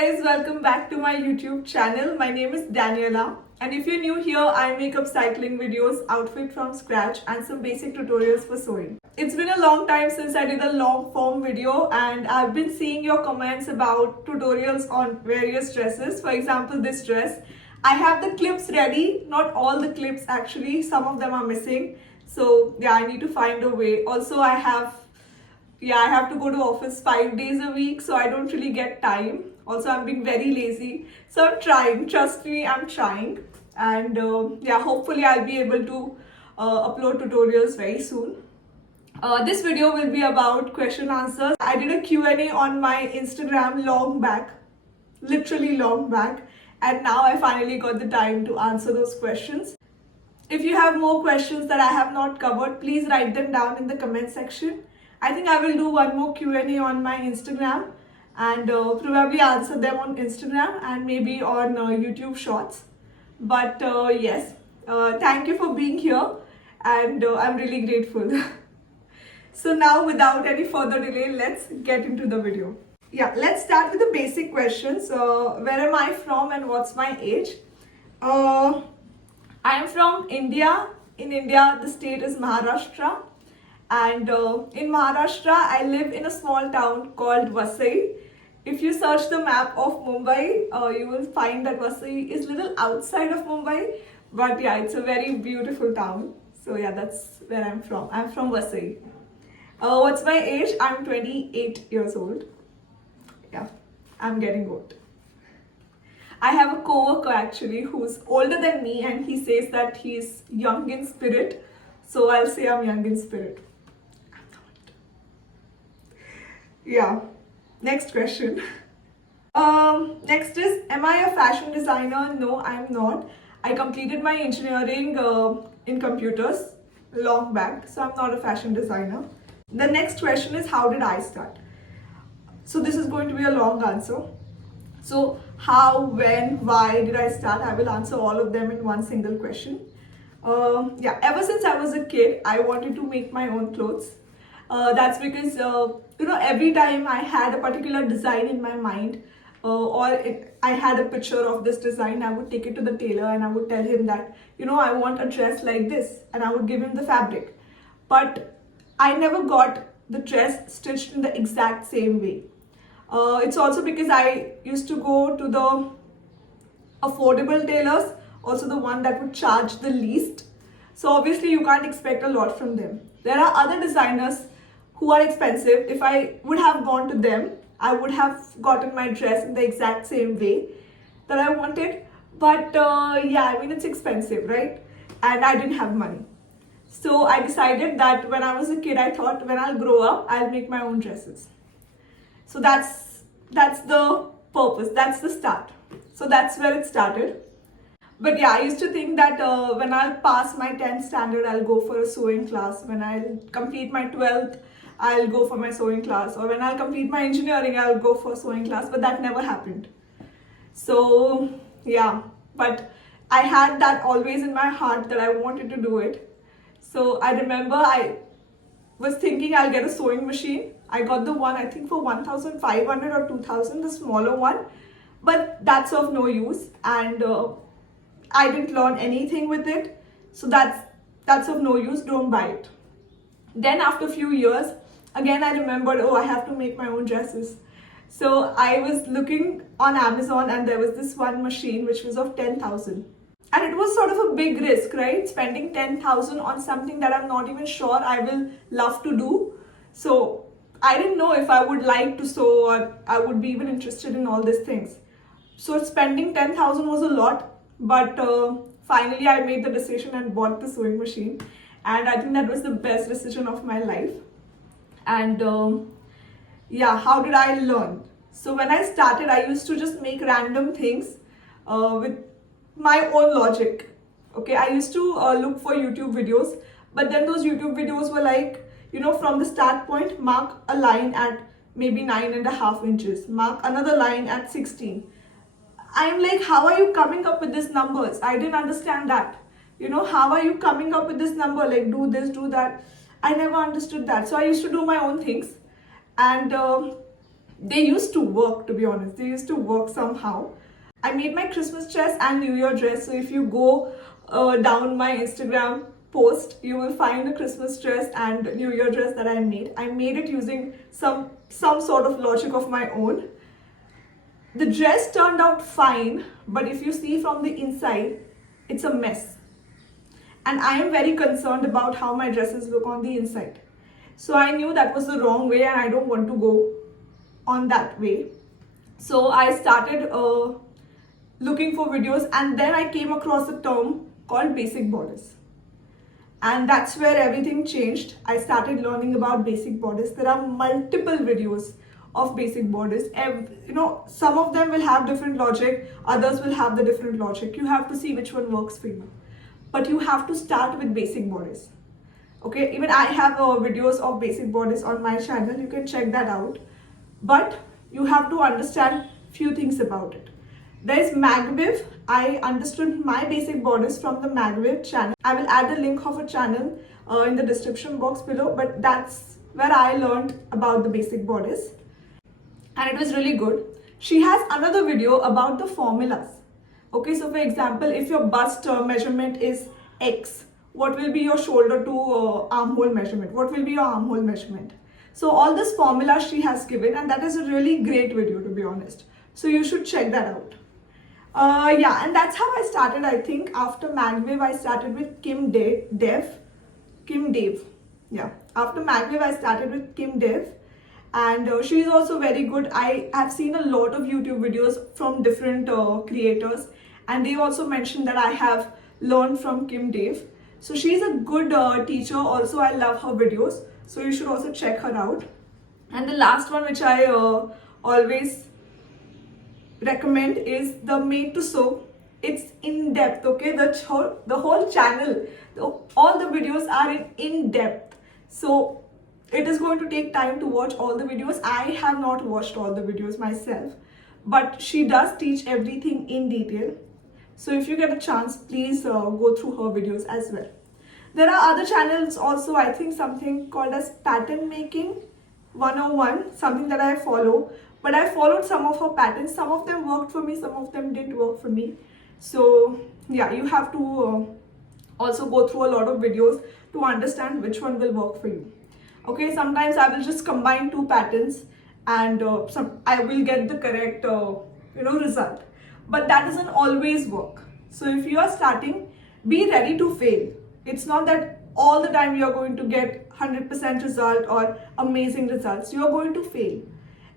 guys, welcome back to my YouTube channel. My name is Daniela, and if you're new here, I make upcycling videos, outfit from scratch and some basic tutorials for sewing. It's been a long time since I did a long form video, and I've been seeing your comments about tutorials on various dresses. For example, this dress. I have the clips ready, not all the clips actually, some of them are missing. So yeah, I need to find a way. Also, I have to go to office 5 days a week, so I don't really get time. Also, I'm being very lazy, so I'm trying. Trust me, I'm trying. And hopefully I'll be able to upload tutorials very soon. This video will be about question answers. I did a Q&A on my Instagram long back, literally long back, and now I finally got the time to answer those questions. If you have more questions that I have not covered, please write them down in the comment section. I think I will do one more Q&A on my Instagram and probably answer them on Instagram and maybe on YouTube Shorts. But yes, thank you for being here, and I'm really grateful. So now, without any further delay, let's get into the video. Yeah, let's start with the basic questions. Where am I from and what's my age? I am from India. In India, the state is Maharashtra. And in Maharashtra, I live in a small town called Vasai. If you search the map of Mumbai, you will find that Vasai is a little outside of Mumbai. But yeah, it's a very beautiful town. So yeah, that's where I'm from. I'm from Vasai. What's my age? I'm 28 years old. Yeah, I'm getting old. I have a co-worker actually who's older than me, and he says that he's young in spirit. So I'll say I'm young in spirit. Yeah, next question. Next is, am I a fashion designer? No, I'm not. I completed my engineering in computers long back, so I'm not a fashion designer. The next question is, how did I start? So this is going to be a long answer. So how, when, why did I start? I will answer all of them in one single question. Ever since I was a kid, I wanted to make my own clothes. That's because every time I had a particular design in my mind, I had a picture of this design, I would take it to the tailor and I would tell him that I want a dress like this, and I would give him the fabric. But I never got the dress stitched in the exact same way. It's also because I used to go to the affordable tailors, also the one that would charge the least. So obviously you can't expect a lot from them. There are other designers who are expensive. If I would have gone to them, I would have gotten my dress in the exact same way that I wanted. But it's expensive, right? And I didn't have money. So I decided that when I was a kid, I thought when I'll grow up, I'll make my own dresses. So that's the purpose, that's the start. So that's where it started. But yeah, I used to think that when I'll pass my 10th standard, I'll go for a sewing class. When I'll complete my 12th, I'll go for my sewing class. Or when I'll complete my engineering, I'll go for a sewing class. But that never happened. So yeah, but I had that always in my heart that I wanted to do it. So I remember I was thinking I'll get a sewing machine. I got the one, I think for 1,500 or 2,000, the smaller one. But that's of no use. And I didn't learn anything with it, so that's of no use, don't buy it. Then after a few years, again I remembered, I have to make my own dresses. So I was looking on Amazon, and there was this one machine which was of 10,000. And it was sort of a big risk, right? Spending 10,000 on something that I'm not even sure I will love to do. So I didn't know if I would like to sew or I would be even interested in all these things. So spending 10,000 was a lot. But finally I made the decision and bought the sewing machine, and I think that was the best decision of my life. And how did I learn? So when I started, I used to just make random things with my own logic. Okay, I used to look for YouTube videos, but then those YouTube videos were like, from the start point, mark a line at maybe 9.5 inches, mark another line at 16. I'm like, how are you coming up with these numbers? I didn't understand that. How are you coming up with this number? Like, do this, do that. I never understood that. So I used to do my own things. And they used to work, to be honest. They used to work somehow. I made my Christmas dress and New Year dress. So if you go down my Instagram post, you will find a Christmas dress and New Year dress that I made. I made it using some sort of logic of my own. The dress turned out fine, but if you see from the inside, it's a mess. And I am very concerned about how my dresses look on the inside. So I knew that was the wrong way and I don't want to go on that way. So I started looking for videos, and then I came across a term called basic bodice. And that's where everything changed. I started learning about basic bodice. There are multiple videos of basic bodice. Some of them will have different logic, others will have the different logic. You have to see which one works for you. But you have to start with basic bodice. Okay, even I have videos of basic bodice on my channel. You can check that out. But you have to understand few things about it. There is Magviv. I understood my basic bodice from the Magviv channel. I will add the link of a channel in the description box below, but that's where I learned about the basic bodice. And it was really good. She has another video about the formulas. Okay, so for example, if your bust measurement is X, what will be your shoulder to armhole measurement? What will be your armhole measurement? So all this formula she has given, and that is a really great video, to be honest. So you should check that out. And that's how I started. I think after Magviv, I started with Kim Dev. Yeah, after Magviv, I started with Kim Dev, and she's also very good. I have seen a lot of YouTube videos from different creators, and they also mentioned that I have learned from Kim Dev. So she's a good teacher. Also, I love her videos. So you should also check her out. And the last one, which I always recommend, is the Made to Sew. It's in depth. Okay, the whole channel, all the videos are in depth. So it is going to take time to watch all the videos. I have not watched all the videos myself, but she does teach everything in detail. So if you get a chance, please go through her videos as well. There are other channels also. I think something called as Pattern Making 101, something that I follow. But I followed some of her patterns. Some of them worked for me, some of them didn't work for me. So yeah, you have to also go through a lot of videos to understand which one will work for you. Okay, sometimes I will just combine two patterns and I will get the correct result. But that doesn't always work. So if you are starting, be ready to fail. It's not that all the time you are going to get 100% result or amazing results. You are going to fail.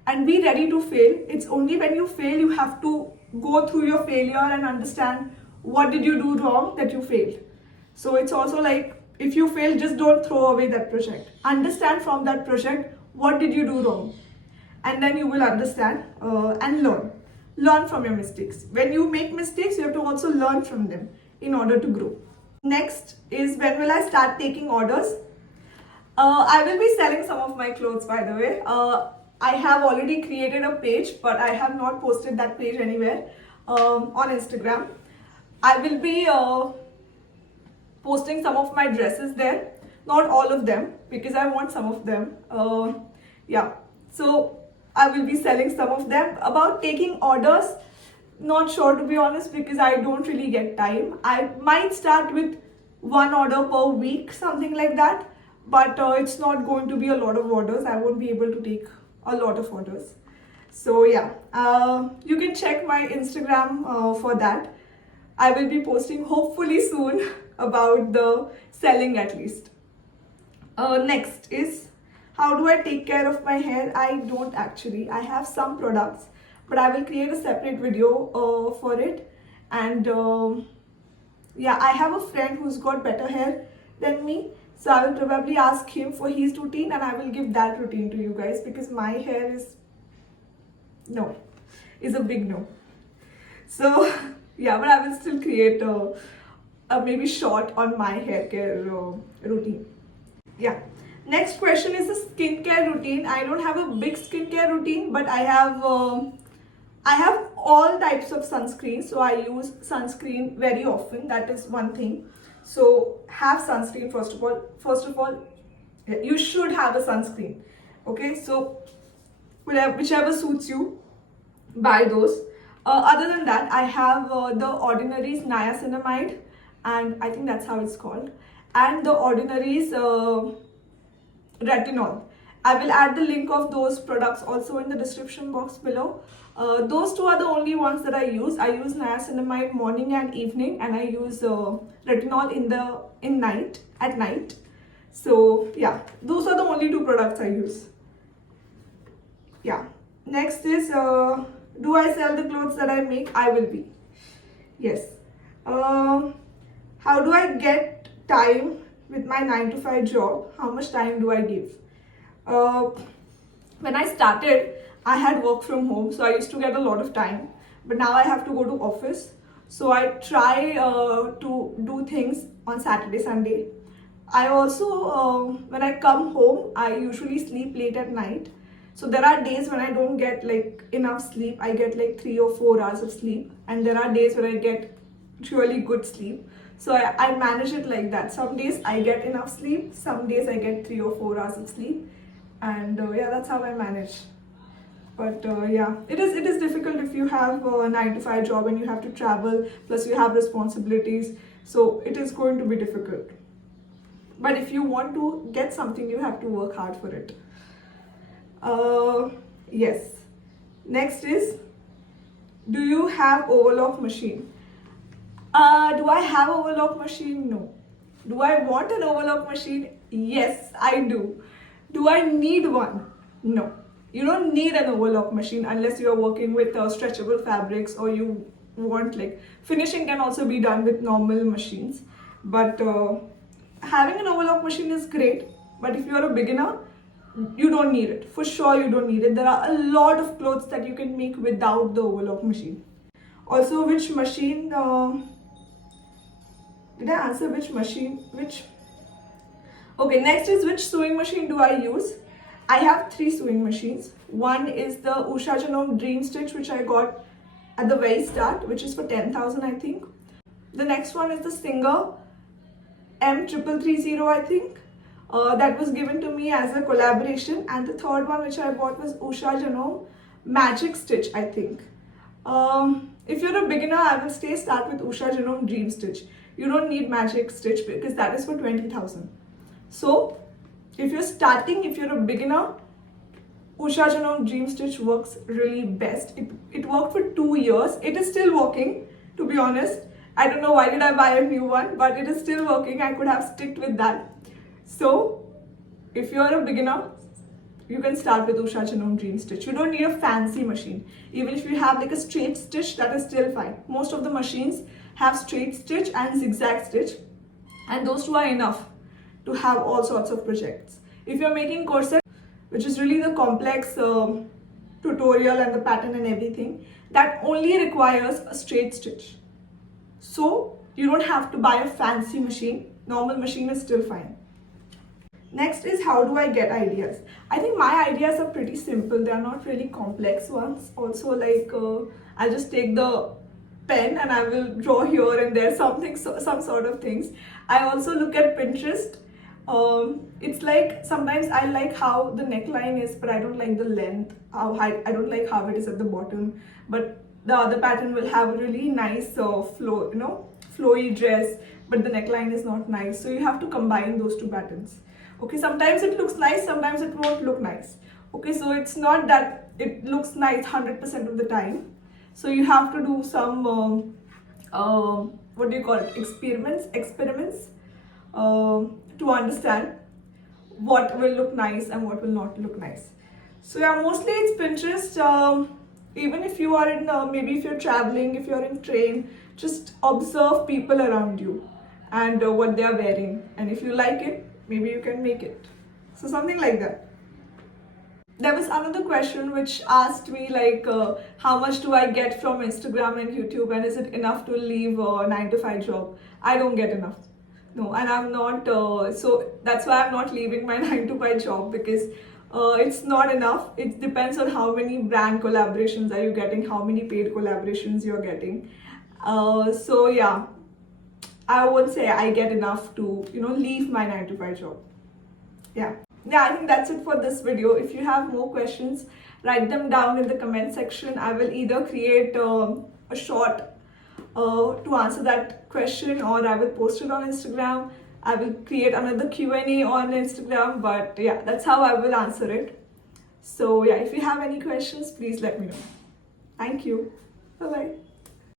And be ready to fail. It's only when you fail, you have to go through your failure and understand what did you do wrong that you failed. So it's also like, if you fail, just don't throw away that project. Understand from that project, what did you do wrong? And then you will understand and learn. Learn from your mistakes. When you make mistakes, you have to also learn from them in order to grow. Next is, when will I start taking orders? I will be selling some of my clothes, by the way. I have already created a page, but I have not posted that page anywhere on Instagram. I will be posting some of my dresses there. Not all of them, because I want some of them. So I will be selling some of them. About taking orders, not sure, to be honest, because I don't really get time. I might start with one order per week, something like that. But it's not going to be a lot of orders. I won't be able to take a lot of orders. So yeah, you can check my Instagram for that. I will be posting hopefully soon about the selling, at least. Next is, how do I take care of my hair? I don't actually. I have some products, but I will create a separate video for it. And I have a friend who's got better hair than me. So I will probably ask him for his routine, and I will give that routine to you guys, because my hair is a big no. So yeah, but I will still create a maybe short on my hair care routine. Yeah. Next question is the skincare routine. I don't have a big skincare routine, but I have all types of sunscreen. So I use sunscreen very often. That is one thing. So have sunscreen first of all. You should have a sunscreen. Okay, so whichever suits you, buy those. Other than that, I have the Ordinary's niacinamide, and I think that's how it's called, and the Ordinary's retinol. I will add the link of those products also in the description box below. Those two are the only ones that I use. I use niacinamide morning and evening, and I use retinol at night. So yeah, those are the only two products I use. Yeah. Next is, do I sell the clothes that I make? I will be. Yes. How do I get time with my 9 to 5 job? How much time do I give? When I started, I had work from home, so I used to get a lot of time. But now I have to go to office, so I try to do things on Saturday, Sunday. I also, when I come home, I usually sleep late at night. So there are days when I don't get like enough sleep. I get like 3 or 4 hours of sleep, and there are days when I get really good sleep. So I manage it like that. Some days I get enough sleep, some days I get 3 or 4 hours of sleep, and yeah, that's how I manage. But yeah, it is difficult if you have a 9 to 5 job and you have to travel, plus you have responsibilities. So it is going to be difficult. But if you want to get something, you have to work hard for it. Yes. Next is, do you have overlock machine? Do I have overlock machine? No. Do I want an overlock machine? Yes, I do. Do I need one? No. You don't need an overlock machine unless you are working with stretchable fabrics, or you want, like, finishing can also be done with normal machines. But having an overlock machine is great. But if you're a beginner, you don't need it. For sure, you don't need it. There are a lot of clothes that you can make without the overlock machine. Also, which machine? Did I answer which machine? Okay, next is, which sewing machine do I use? I have 3 sewing machines. One is the Usha Janome Dream Stitch, which I got at the very start, which is for 10,000, I think. The next one is the Singer M3330, I think. That was given to me as a collaboration. And the third one which I bought was Usha Janome Magic Stitch, I think. If you're a beginner, I will start with Usha Janome Dream Stitch. You don't need Magic Stitch because that is for 20,000. So if you're starting, if you're a beginner, Usha Janome Dream Stitch works really best. It worked for 2 years. It is still working, to be honest. I don't know why did I buy a new one, but it is still working. I could have stuck with that. So if you're a beginner, you can start with Usha Janome Dream Stitch. You don't need a fancy machine. Even if you have like a straight stitch, that is still fine. Most of the machines have straight stitch and zigzag stitch, and those two are enough to have all sorts of projects. If you're making corset, which is really the complex tutorial and the pattern and everything, that only requires a straight stitch. So you don't have to buy a fancy machine. Normal machine is still fine. Next is, how do I get ideas? I think my ideas are pretty simple. They are not really complex ones. Also, like, I'll just take the pen and I will draw here and there some sort of things. I also look at Pinterest. It's like, sometimes I like how the neckline is, but I don't like the length. I don't like how it is at the bottom. But the other pattern will have a really nice flowy dress, but the neckline is not nice. So you have to combine those two patterns. Okay, sometimes it looks nice, sometimes it won't look nice. Okay, so it's not that it looks nice 100% of the time. So you have to do some, experiments to understand what will look nice and what will not look nice. So yeah, mostly it's Pinterest. Even if you are in, maybe if you're traveling, if you're in train, just observe people around you and what they are wearing. And if you like it, maybe you can make it. So something like that. There was another question which asked me, like, how much do I get from Instagram and YouTube, and is it enough to leave a 9 to 5 job? I don't get enough. No, and I'm not, so that's why I'm not leaving my 9 to 5 job, because it's not enough. It depends on how many brand collaborations are you getting, how many paid collaborations you're getting. So yeah, I won't say I get enough to, leave my 9 to 5 job. Yeah. yeah, I think that's it for this video. If you have more questions, write them down in the comment section. I will either create a short to answer that question, or I will post it on Instagram. I will create another Q&A on Instagram, but yeah, that's how I will answer it. So yeah, if you have any questions, please let me know. Thank you. Bye bye.